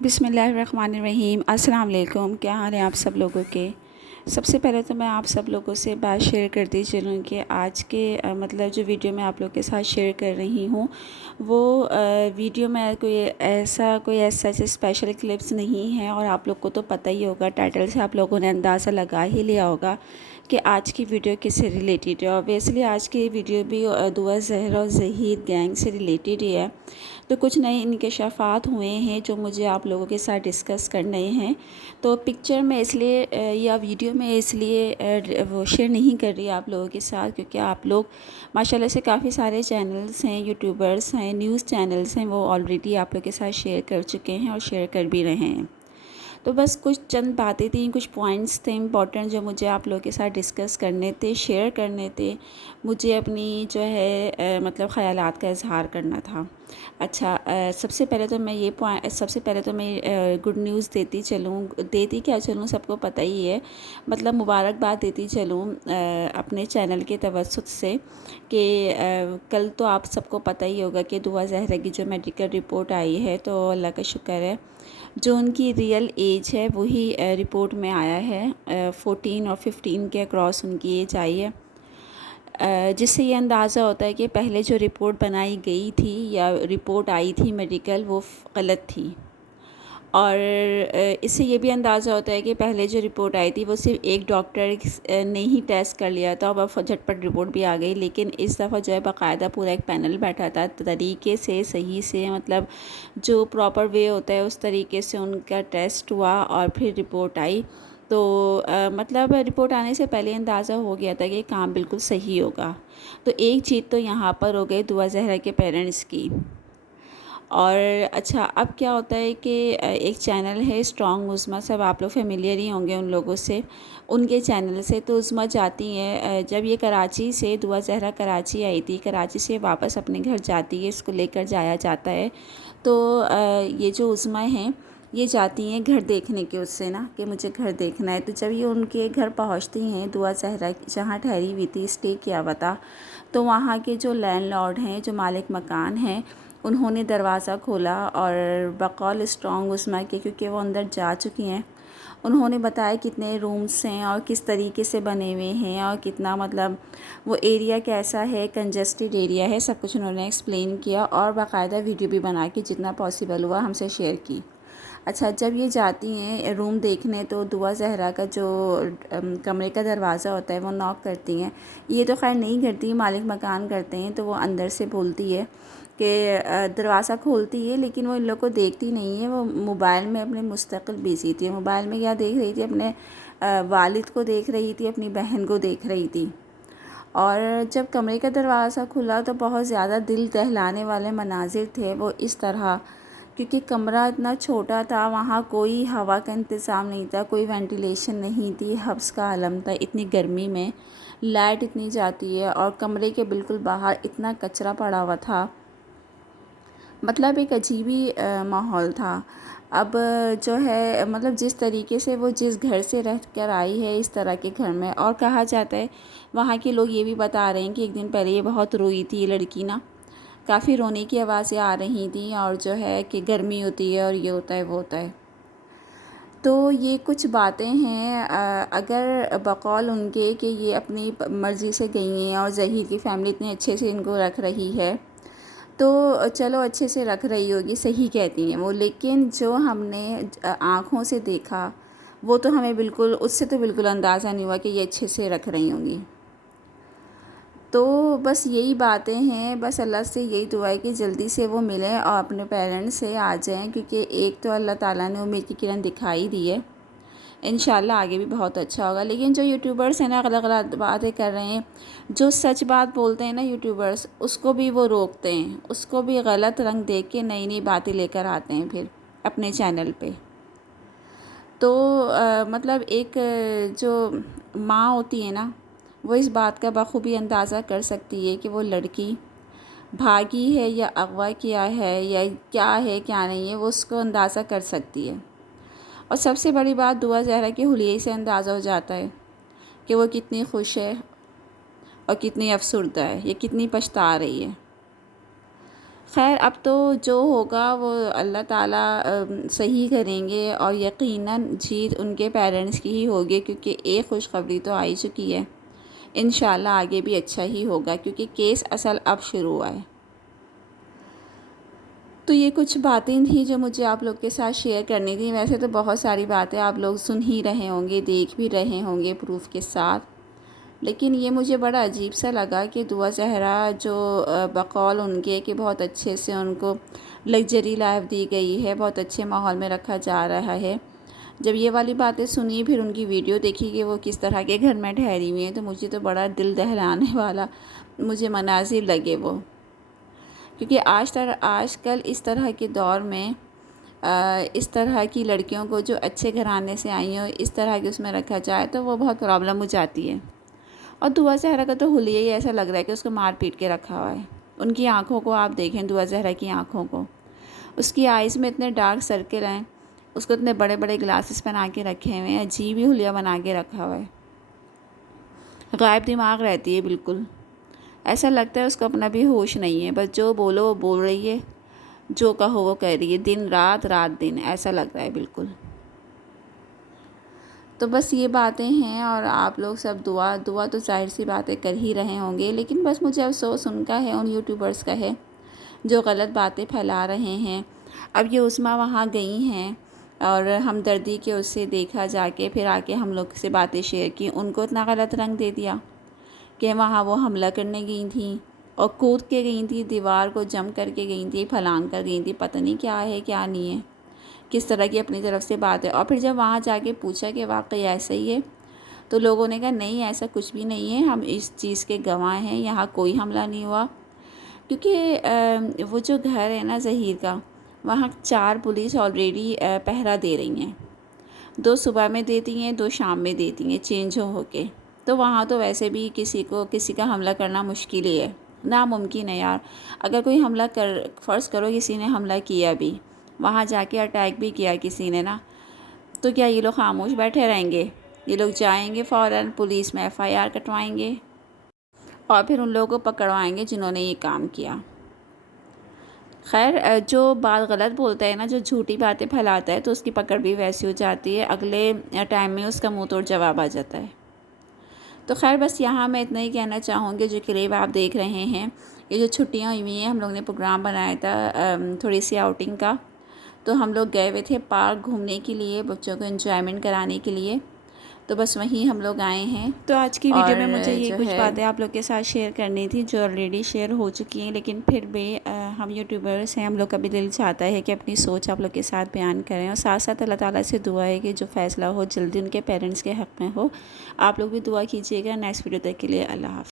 بسم اللہ الرحمن الرحیم۔ السلام علیکم، کیا حال ہے آپ سب لوگوں کے؟ سب سے پہلے تو میں آپ سب لوگوں سے بات شیئر کرتی چلوں کہ آج کے مطلب جو ویڈیو میں آپ لوگوں کے ساتھ شیئر کر رہی ہوں وہ ویڈیو میں کوئی ایسا اسپیشل کلپس نہیں ہے، اور آپ لوگ کو تو پتہ ہی ہوگا، ٹائٹل سے آپ لوگوں نے اندازہ لگا ہی لیا ہوگا کہ آج کی ویڈیو کس سے ریلیٹڈ ہے۔ اوبویسلی آج کی ویڈیو بھی دعا زہرا اور زہید گینگ سے ریلیٹڈ ہی ہے، تو کچھ نئے انکشافات ہوئے ہیں جو مجھے آپ لوگوں کے ساتھ ڈسکس کرنے ہیں۔ تو پکچر میں اس لیے یا ویڈیو میں اس لیے وہ شیئر نہیں کر رہی آپ لوگوں کے ساتھ کیونکہ آپ لوگ ماشاءاللہ سے کافی سارے چینلز ہیں، یوٹیوبرز ہیں، نیوز چینلز ہیں، وہ آلریڈی آپ لوگوں کے ساتھ شیئر کر چکے ہیں اور شیئر کر بھی رہے ہیں۔ تو بس کچھ چند باتیں تھیں، کچھ پوائنٹس تھے امپورٹنٹ جو مجھے آپ لوگوں کے ساتھ ڈسکس کرنے تھے، شیئر کرنے تھے، مجھے اپنی جو ہے مطلب خیالات کا اظہار کرنا تھا۔ اچھا، سب سے پہلے تو میں گڈ نیوز دیتی کیا چلوں، سب کو پتہ ہی ہے، مطلب مبارکباد دیتی چلوں اپنے چینل کے توسط سے کہ کل تو آپ سب کو پتہ ہی ہوگا کہ دعا زہرا کی جو میڈیکل رپورٹ آئی ہے، تو اللہ کا شکر ہے جو ان کی ریئل ایج ہے وہی رپورٹ میں آیا ہے، 14 اور 15 کے اکراس ان کی ایج آئی ہے، جس سے یہ اندازہ ہوتا ہے کہ پہلے جو رپورٹ بنائی گئی تھی یا رپورٹ آئی تھی میڈیکل وہ غلط تھی، اور اس سے یہ بھی اندازہ ہوتا ہے کہ پہلے جو رپورٹ آئی تھی وہ صرف ایک ڈاکٹر نے ہی ٹیسٹ کر لیا تھا اور جھٹ پٹ رپورٹ بھی آ گئی، لیکن اس دفعہ جو ہے باقاعدہ پورا ایک پینل بیٹھا تھا، طریقے سے صحیح سے مطلب جو پراپر وے ہوتا ہے اس طریقے سے ان کا ٹیسٹ ہوا اور پھر رپورٹ آئی، تو مطلب رپورٹ آنے سے پہلے اندازہ ہو گیا تھا کہ کام بالکل صحیح ہوگا۔ تو ایک چیز تو یہاں پر ہو گئی دعا زہرا کے پیرنٹس کی۔ اور اچھا، اب کیا ہوتا ہے کہ ایک چینل ہے اسٹرانگ عظمیٰ، سب آپ لوگ فیملیئر ہی ہوں گے ان لوگوں سے، ان کے چینل سے، تو عظمیٰ جاتی ہیں جب یہ کراچی سے دعا زہرا کراچی آئی تھی، کراچی سے واپس اپنے گھر جاتی ہے، اس کو لے کر جایا جاتا ہے، تو یہ جو عظمیٰ ہیں یہ جاتی ہیں گھر دیکھنے کے، اس سے نا کہ مجھے گھر دیکھنا ہے، تو جب یہ ان کے گھر پہنچتی ہیں دعا زہرا جہاں ٹھہری ہوئی تھی، اسٹے کیا ہوا تھا، تو وہاں کے جو لینڈ لارڈ ہیں، جو مالک مکان ہیں، انہوں نے دروازہ کھولا اور بقول اسٹرانگ عظمیٰ کے، کیونکہ وہ اندر جا چکی ہیں، انہوں نے بتایا کتنے رومز ہیں اور کس طریقے سے بنے ہوئے ہیں اور کتنا مطلب وہ ایریا کیسا ہے، کنجسٹڈ ایریا ہے، سب کچھ انہوں نے ایکسپلین کیا اور باقاعدہ ویڈیو بھی بنا کے جتنا پاسبل ہوا ہم سے شیئر کی۔ اچھا، جب یہ جاتی ہیں روم دیکھنے تو دعا زہرا کا جو کمرے کا دروازہ ہوتا ہے وہ ناک کرتی ہیں، یہ تو خیر نہیں کرتی، مالک مکان کرتے ہیں، تو وہ اندر سے بولتی ہے کہ دروازہ کھولتی ہے، لیکن وہ ان لوگ کو دیکھتی نہیں ہے، وہ موبائل میں اپنے مستقل بیزی تھی، موبائل میں کیا دیکھ رہی تھی، اپنے والد کو دیکھ رہی تھی، اپنی بہن کو دیکھ رہی تھی، اور جب کمرے کا دروازہ کھلا تو بہت زیادہ دل دہلانے والے مناظر تھے وہ، اس طرح کیونکہ کمرہ اتنا چھوٹا تھا، وہاں کوئی ہوا کا انتظام نہیں تھا، کوئی وینٹیلیشن نہیں تھی، حبس کا عالم تھا، اتنی گرمی میں لائٹ اتنی جاتی ہے، اور کمرے کے بالکل باہر اتنا کچرا پڑا ہوا تھا، مطلب ایک عجیب ہی ماحول تھا۔ اب جو ہے مطلب جس طریقے سے وہ جس گھر سے رہ کر آئی ہے اس طرح کے گھر میں، اور کہا جاتا ہے وہاں کے لوگ یہ بھی بتا رہے ہیں کہ ایک دن پہلے یہ بہت روئی تھی، یہ لڑکی نا کافی رونے کی آوازیں آ رہی تھیں، اور جو ہے کہ گرمی ہوتی ہے اور یہ ہوتا ہے وہ ہوتا ہے، تو یہ کچھ باتیں ہیں اگر بقول ان کے کہ یہ اپنی مرضی سے گئی ہیں اور ظہیر کی فیملی اتنے اچھے سے ان کو رکھ رہی ہے، تو چلو اچھے سے رکھ رہی ہوگی، صحیح کہتی ہیں وہ، لیکن جو ہم نے آنکھوں سے دیکھا وہ تو ہمیں بالکل اس سے تو بالکل اندازہ نہیں ہوا کہ یہ اچھے سے رکھ رہی ہوں گی۔ تو بس یہی باتیں ہیں، بس اللہ سے یہی دعا ہے کہ جلدی سے وہ ملیں اور اپنے پیرنٹس سے آ جائیں، کیونکہ ایک تو اللہ تعالیٰ نے امید کی کرن دکھائی دی ہے، انشاءاللہ آگے بھی بہت اچھا ہوگا۔ لیکن جو یوٹیوبرس ہیں نا غلط غلط باتیں کر رہے ہیں، جو سچ بات بولتے ہیں نا یوٹیوبرس، اس کو بھی وہ روکتے ہیں، اس کو بھی غلط رنگ دیکھ کے نئی نئی باتیں لے کر آتے ہیں پھر اپنے چینل پہ، تو مطلب ایک جو ماں ہوتی ہے نا وہ اس بات کا بخوبی اندازہ کر سکتی ہے کہ وہ لڑکی بھاگی ہے یا اغوا کیا ہے یا کیا ہے کیا نہیں ہے، وہ اس کو اندازہ کر سکتی ہے، اور سب سے بڑی بات دعا زہرا کے حلیے سے اندازہ ہو جاتا ہے کہ وہ کتنی خوش ہے اور کتنی افسردہ ہے، یہ کتنی پچھتا رہی ہے۔ خیر اب تو جو ہوگا وہ اللہ تعالیٰ صحیح کریں گے، اور یقیناً جیت ان کے پیرنٹس کی ہی ہوگی، کیونکہ ایک خوشخبری تو آ ہی چکی ہے۔ انشاءاللہ آگے بھی اچھا ہی ہوگا، کیونکہ کیس اصل اب شروع ہوا ہے۔ تو یہ کچھ باتیں تھیں جو مجھے آپ لوگ کے ساتھ شیئر کرنی تھیں۔ ویسے تو بہت ساری باتیں آپ لوگ سن ہی رہے ہوں گے، دیکھ بھی رہے ہوں گے پروف کے ساتھ، لیکن یہ مجھے بڑا عجیب سا لگا کہ دعا زہرا جو بقول ان کے کہ بہت اچھے سے ان کو لگژری لائف دی گئی ہے، بہت اچھے ماحول میں رکھا جا رہا ہے، جب یہ والی باتیں سنی پھر ان کی ویڈیو دیکھی کہ وہ کس طرح کے گھر میں ٹھہری ہوئی ہیں، تو مجھے تو بڑا دل دہلانے والا مجھے مناظر لگے وہ، کیونکہ آج کل اس طرح کے دور میں اس طرح کی لڑکیوں کو جو اچھے گھرانے سے آئی ہوں اس طرح کے اس میں رکھا جائے تو وہ بہت پرابلم ہو جاتی ہے۔ اور دعا زہرا کا تو حلیہ ہی ایسا لگ رہا ہے کہ اس کو مار پیٹ کے رکھا ہوا ہے۔ ان کی آنکھوں کو آپ دیکھیں، دعا زہرا کی آنکھوں کو، اس کی آئیز میں اتنے ڈارک سرکل ہیں، اس کو اتنے بڑے بڑے گلاسز بنا کے رکھے ہوئے ہیں، عجیب ہی حلیہ بنا کے رکھا ہوا ہے، غائب دماغ رہتی ہے بالکل، ایسا لگتا ہے اس کو اپنا بھی ہوش نہیں ہے، بس جو بولو وہ بول رہی ہے، جو کہو وہ کہہ رہی ہے، دن رات رات دن، ایسا لگ رہا ہے بالکل۔ تو بس یہ باتیں ہیں، اور آپ لوگ سب دعا تو ظاہر سی باتیں کر ہی رہے ہوں گے، لیکن بس مجھے افسوس ان کا ہے، ان یوٹیوبرز کا ہے جو غلط باتیں پھیلا رہے ہیں۔ اب یہ عظمیٰ وہاں گئی ہیں اور ہمدردی کے اس سے دیکھا جا کے پھر آ کے ہم لوگ سے باتیں شیئر کی، ان کو اتنا غلط رنگ دے دیا کہ وہاں وہ حملہ کرنے گئی تھیں اور کود کے گئی تھیں، دیوار کو جم کر کے گئی تھیں، پھلانگ کر گئی تھیں، پتہ نہیں کیا ہے کیا نہیں ہے، کس طرح کی اپنی طرف سے بات ہے۔ اور پھر جب وہاں جا کے پوچھا کہ واقعی ایسا ہی ہے تو لوگوں نے کہا نہیں ایسا کچھ بھی نہیں ہے، ہم اس چیز کے گواہ ہیں، یہاں کوئی حملہ نہیں ہوا، کیونکہ وہ جو گھر ہے نا ظہیر کا، وہاں 4 پولیس آلریڈی پہرا دے رہی ہیں، 2 صبح میں دیتی ہیں، 2 شام میں دیتی ہیں، چینج ہو کے، تو وہاں تو ویسے بھی کسی کا حملہ کرنا مشکل ہی ہے، ناممکن ہے یار۔ اگر کوئی حملہ فرض کرو کسی نے حملہ کیا بھی، وہاں جا کے اٹیک بھی کیا کسی نے نا، تو کیا یہ لوگ خاموش بیٹھے رہیں گے؟ یہ لوگ جائیں گے فوراً پولیس میں FIR کٹوائیں گے اور پھر ان لوگوں کو پکڑوائیں گے جنہوں نے یہ کام کیا۔ خیر جو بات غلط بولتا ہے نا، جو جھوٹی باتیں پھیلاتا ہے تو اس کی پکڑ بھی ویسی ہو جاتی ہے، اگلے ٹائم میں اس کا منہ توڑ جواب آ جاتا ہے۔ تو خیر بس یہاں میں اتنا ہی کہنا چاہوں گی، جو کلپ آپ دیکھ رہے ہیں یہ جو چھٹیاں ہوئی ہیں، ہم لوگ نے پروگرام بنایا تھا تھوڑی سی آؤٹنگ کا، تو ہم لوگ گئے ہوئے تھے پارک گھومنے کے لیے، بچوں کو انجوائمنٹ کرانے کے لیے، تو بس وہیں ہم لوگ آئے ہیں۔ تو آج کی ویڈیو میں مجھے یہ کچھ باتیں آپ لوگ کے ساتھ شیئر کرنی تھی جو آلریڈی شیئر ہو چکی ہیں، لیکن پھر بھی ہم یوٹیوبرس ہیں، ہم لوگ کا بھی دل چاہتا ہے کہ اپنی سوچ آپ لوگ کے ساتھ بیان کریں، اور ساتھ ساتھ اللہ تعالیٰ سے دعا ہے کہ جو فیصلہ ہو جلدی ان کے پیرنٹس کے حق میں ہو۔ آپ لوگ بھی دعا کیجیے گا۔ نیکسٹ ویڈیو تک کے لیے اللہ حافظ۔